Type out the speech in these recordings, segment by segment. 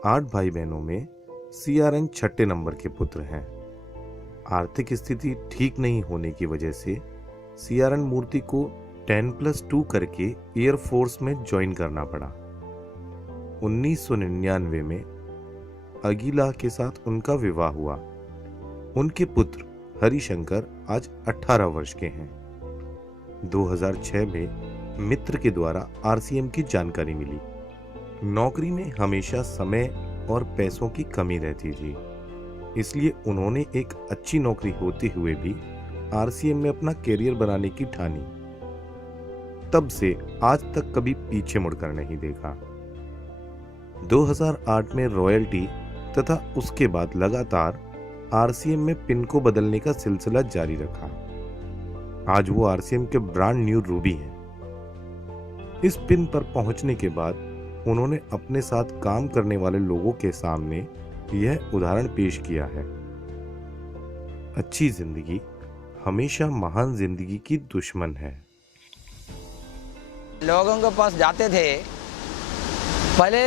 8 भाई बहनों में सीआरएन छठे नंबर के पुत्र हैं। आर्थिक स्थिति ठीक नहीं होने की वजह से सीआरएन मूर्ति को 10+2 करके एयरफोर्स में ज्वाइन करना पड़ा। 1999 में अगिला के साथ उनका विवाह हुआ। उनके पुत्र हरिशंकर आज 18 वर्ष के हैं। 2006 में मित्र के द्वारा आरसीएम की जानकारी मिली। नौकरी में हमेशा समय और पैसों की कमी रहती थी, इसलिए उन्होंने एक अच्छी नौकरी होते हुए भी आरसीएम में अपना करियर बनाने की ठानी। तब से आज तक कभी पीछे मुड़कर नहीं देखा। 2008 में रॉयल्टी तथा उसके बाद लगातार आरसीएम में पिन को बदलने का सिलसिला जारी रखा। आज वो आरसीएम के ब्रांड न्यू रूबी हैं। इस पिन पर पहुंचने के बाद उन्होंने अपने साथ काम करने वाले लोगों के सामने यह उदाहरण पेश किया है। अच्छी जिंदगी हमेशा महान जिंदगी की दुश्मन है। लोगों के पास जाते थे, पहले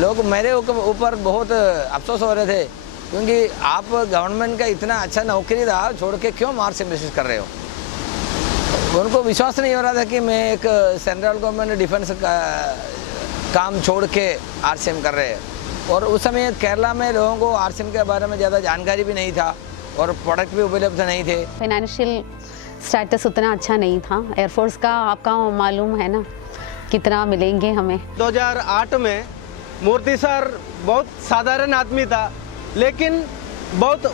लोग मेरे ऊपर बहुत अफसोस हो रहे थे, क्योंकि आप गवर्नमेंट का इतना अच्छा नौकरी था, छोड़ के क्यों मार से मैसेज कर रहे हो। उनको विश्वास नहीं हो रहा था कि मैं एक सेंट्रल गवर्नमेंट डिफेंस का काम छोड़ के आरसीएम कर रहे हैं। और उस समय केरला में लोगों को आरसीएम के बारे में ज़्यादा जानकारी भी नहीं था और प्रोडक्ट भी उपलब्ध नहीं थे। फाइनेंशियल स्टेटस उतना अच्छा नहीं था। एयरफोर्स का आपका मालूम है ना कितना मिलेंगे हमें। 2008 में मूर्ति सर बहुत साधारण आदमी था, लेकिन बहुत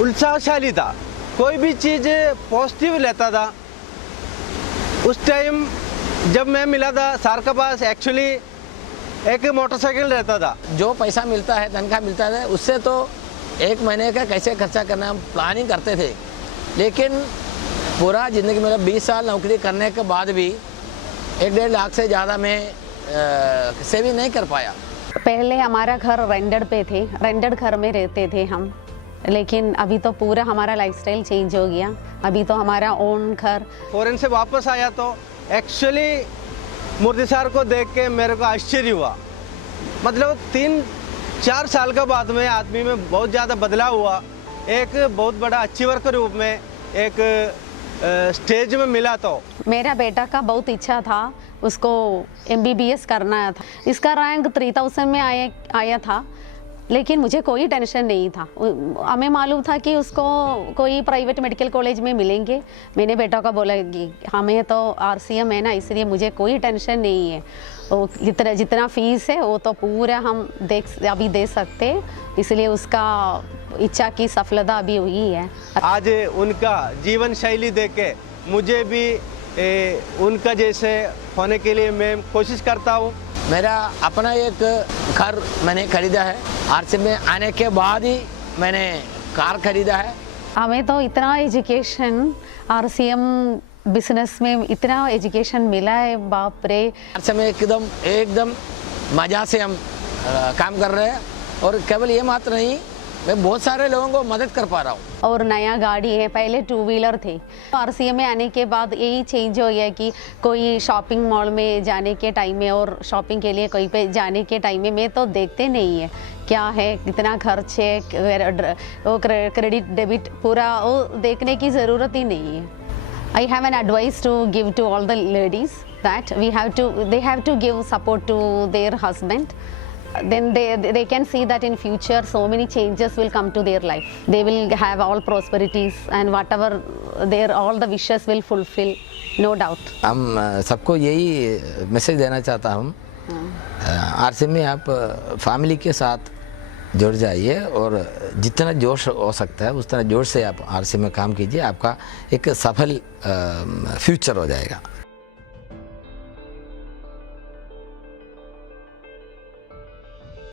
उत्साहशाली था। कोई भी चीज़ पॉजिटिव लेता था। उस टाइम जब मैं मिला था सर के पास, एक्चुअली एक मोटरसाइकिल रहता था। जो पैसा मिलता है, तनख्वाह मिलता है, उससे तो एक महीने का कैसे खर्चा करना हम प्लानिंग करते थे। लेकिन पूरा ज़िंदगी में 20 साल नौकरी करने के बाद भी 1-1.5 लाख से ज़्यादा मैं सेविंग नहीं कर पाया। पहले हमारा घर रेंटेड पे थे, रेंटेड घर में रहते थे हम, लेकिन अभी तो पूरा हमारा लाइफस्टाइल चेंज हो गया। अभी तो हमारा ओन घर। फॉरेन से वापस आया तो एक्चुअली मूर्ति सर को देख के मेरे को आश्चर्य हुआ। मतलब 3-4 साल के बाद में आदमी में बहुत ज़्यादा बदलाव हुआ। एक बहुत बड़ा अचीवर के रूप में एक स्टेज में मिला। तो मेरा बेटा का बहुत इच्छा था, उसको MBBS करना था। इसका रैंक 3000 में आया था, लेकिन मुझे कोई टेंशन नहीं था। हमें मालूम था कि उसको कोई प्राइवेट मेडिकल कॉलेज में मिलेंगे। मैंने बेटा को बोला कि हमें तो आरसीएम है ना, इसलिए मुझे कोई टेंशन नहीं है। वो जितना फीस है वो तो पूरा हम अभी दे सकते, इसलिए उसका इच्छा की सफलता अभी हुई है। आज उनका जीवन शैली देख के मुझे भी उनका जैसे होने के लिए मैं कोशिश करता हूँ। मेरा अपना एक घर मैंने खरीदा है। आरसीएम में आने के बाद ही मैंने कार खरीदा है। हमें तो इतना एजुकेशन आरसीएम बिजनेस में इतना एजुकेशन मिला है, बाप रे। आरसीएम में एकदम मज़ा से हम काम कर रहे हैं। और केवल ये मात्र नहीं, मैं बहुत सारे लोगों को मदद कर पा रहा हूँ। और नया गाड़ी है, पहले 2 व्हीलर थे। आरसीएम में आने के बाद यही चेंज हो गया कि कोई शॉपिंग मॉल में जाने के टाइम में और शॉपिंग के लिए कोई पे जाने के टाइम में मैं तो देखते नहीं है क्या है, कितना खर्च है, वो क्रेडिट डेबिट पूरा वो देखने की ज़रूरत ही नहीं है। I have an advice to give to all the ladies that they have to give support to their husband. Then they can see that in future so many changes will come to their life. They will have all prosperities and whatever all the wishes will fulfill, no doubt. हम सबको यही message देना चाहता हूँ, RCM में आप family के साथ जुड़ जाइए और जितना जोश हो सकता है उतना जोश से आप आरसीएम में काम कीजिए। आपका एक सफल फ्यूचर हो जाएगा।